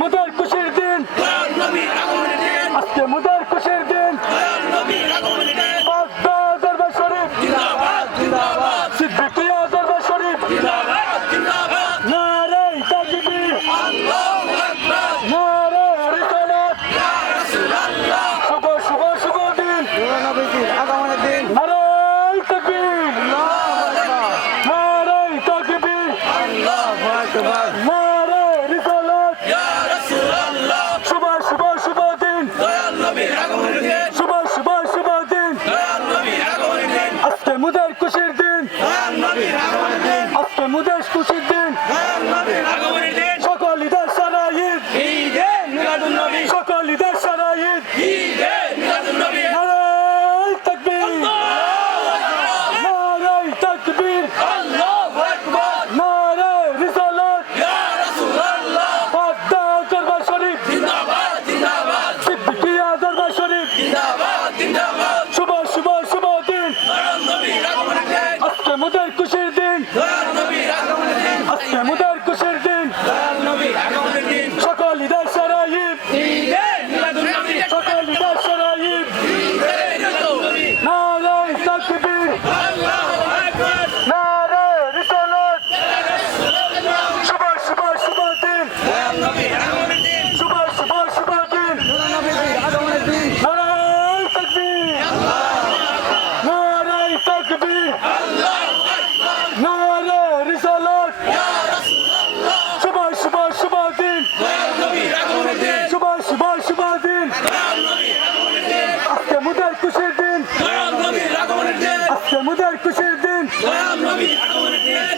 মুদের খুশির দিন, আজকে মুদের খুশির দিন। বাগদা দরবার শরীফ সিদ্দিকিয়া দরবার শরীফ নারে তাকবীর নারে রিসালাত শুভ শুভ শুভ দিন আগমনের দিন নারে তাকবীর নারে তাকবীর নারে রিসালাত শুভ শুভ শুভ দিন শুভ শুভ শুভ দিন আজকে মুদের খুশির দিন আজকে মুদের খুশির দিন সকল ঈদের সারা ঈদ সকল ঈদের সারা ঈদ নারায় তাকবীর নারায় তাকবীর নারায় রিসালাত বাগদা দরবার শরীফ সিদ্দিকিয়া দরবার শরীফ শুভ শুভ শুভ দিন আজকে মুদের খুশির দিন আজকে মুদের খুশির দিন সকল ঈদের সারা ঈদ সকল ঈদের সারা ঈদ নারায় তাকবীর নারায় রিসালাত শুভ শুভ শুভ দিন শুভ শুভ শুভ দিন নারায় তাকবীর নারায় তাকবীর নারায় রিসালাত শুভ শুভ শুভ দিন শুভ শুভ শুভ দিন আজকে মুদের খুশির দিন আজকে মুদের খুশির দিন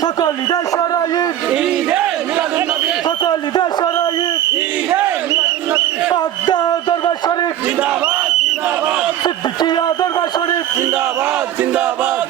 সকল ঈদের সারা ঈদ সকল ঈদের সারা ঈদ বাগদা দরবার শরীফ সিদ্দিকিয়া দরবার শরীফ জিন্দাবাদ জিন্দাবাদ